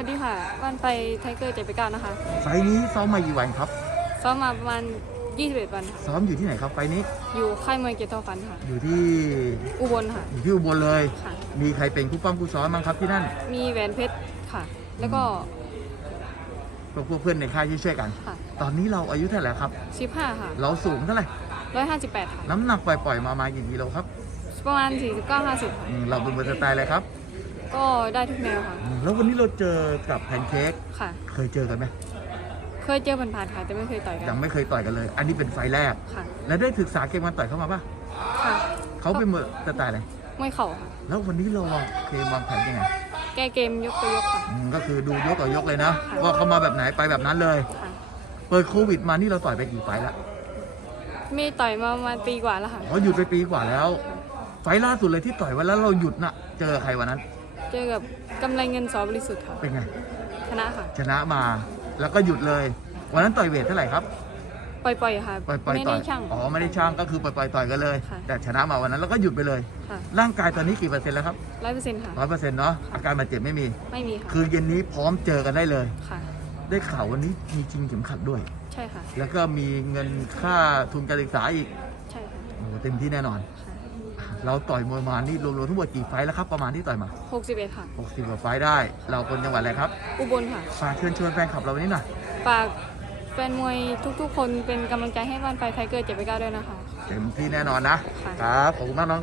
วัสดีค่ะบ้านไปไทเกอร์เจ็ดไปเก้านะคะ ไฟล์นี้ซ้อมมากี่วันครับ ซ้อมมาประมาณ21วันค่ะ ซ้อมอยู่ที่ไหนครับไฟล์นี้อยู่ค่ายมวยเกียรติทองฟันค่ะ อยู่ที่อุบลค่ะ อยู่ที่อุบลเลย ค่ะ มีใครเป็นผู้ป้องผู้ซ้อมบ้างครับที่นั่นมีแหวนเพชรค่ะ แล้วก็พวกพวกเพื่อนในค่ายช่วยๆกัน ค่ะตอนนี้เราอายุเท่าไหร่ครับ 15ค่ะเราสูงเท่าไหร่158ค่ะ น้ำหนักปล่อยๆมามากี่กิโลครับประมาณ49 50ค่ะอืมเราเป็นมือสไตล์อะไรครับ ก็ได้ทุกแนวค่ะอืมแล้ววันนี้เราเจอกับแพนเค้กค่ะ เคยเจอกันไหมเคยเจอผ่านๆค่ะแต่ไม่เคยต่อยกัยังนไม่เคยต่อยกันเลย อันนี้เป็นไฟล์แรก ค่ะ แล้วได้ศึกษาเกมการต่อยเข้ามาป่ะค่ะเขาเป็นมือสไตล์อะไรมวยเข่าค่ะ แล้ววันนี้เราวางเกมวางแผนยังไงแก้เกมยกตัวยกค่ะอืมก็คือดูยกต่อยกเลยนะค่ะว่าเขามาแบบไหนไปแบบนั้นเลย ค่ะ เปิดโควิดมานี่เราต่อยไปกี่ไฟล์ละมีต่อยมาประมาณปีกว่าแล้วค่ะ เขาหยุดไปปีกว่าแล้วค่ะไฟล์ล่าสุดเลยที่ต่อยวันแล้วเราหยุดน่ะ เจอใครวันนั้น เจอกับกำไรเงินสอบริสุทธิ์ค่ะ เป็นไง ชนะค่ะ ชนะมาแล้วก็หยุดเลย วันนั้นต่อยเวทเท่าไหร่ครับ ปล่อยๆค่ะ ปล่อยปล่อยไม่ต่ได้อยช่าง อ๋อไม่ได้ช่างก็คือปล่อยปล่อยต่อยกันเลย ค่ะ แต่ชนะมาวันนั้นแล้วก็หยุดไปเลย ค่ะร่างกายตอนนี้กี่เปอร์เซ็นต์แล้วครับร้อยเปอร์เซ็นต์ค่ะ ร้อยเปอร์เซ็นต์เนาะอาการบาดเจ็บไม่มี ไม่มีค่ะ คือเย็นนี้พร้อมเจอกันได้เลย ค่ะ ได้ข่าววันนี้มีจริงเข็มขัดด้วย ใช่ค่ะ แล้วก็มีเงินค่าทุนการศึกษาอีกใช่ค่ะ โอ้โหเต็มที่แน่นอน ค่ะ เราต่อยมวยมานี่รวมๆทั้งหมดกี่ไฟท์แล้วครับประมาณที่ต่อยมาหกสิบเอ็ดค่ะ 60กว่าไฟท์ได้ เราคนจังหวัดอะไรครับอุบลค่ะ ฝากเชิญชวนแฟนคลับเราวันนี้หน่อยฝากแฟนมวยทุกๆ คนเป็นกำลังใจให้บ้านไปไทเกอร์เจ็ดไปเก้าด้วยนะคะ เต็มที่แน่นอนนะค่ะ ครับขอบคุณมากน้อง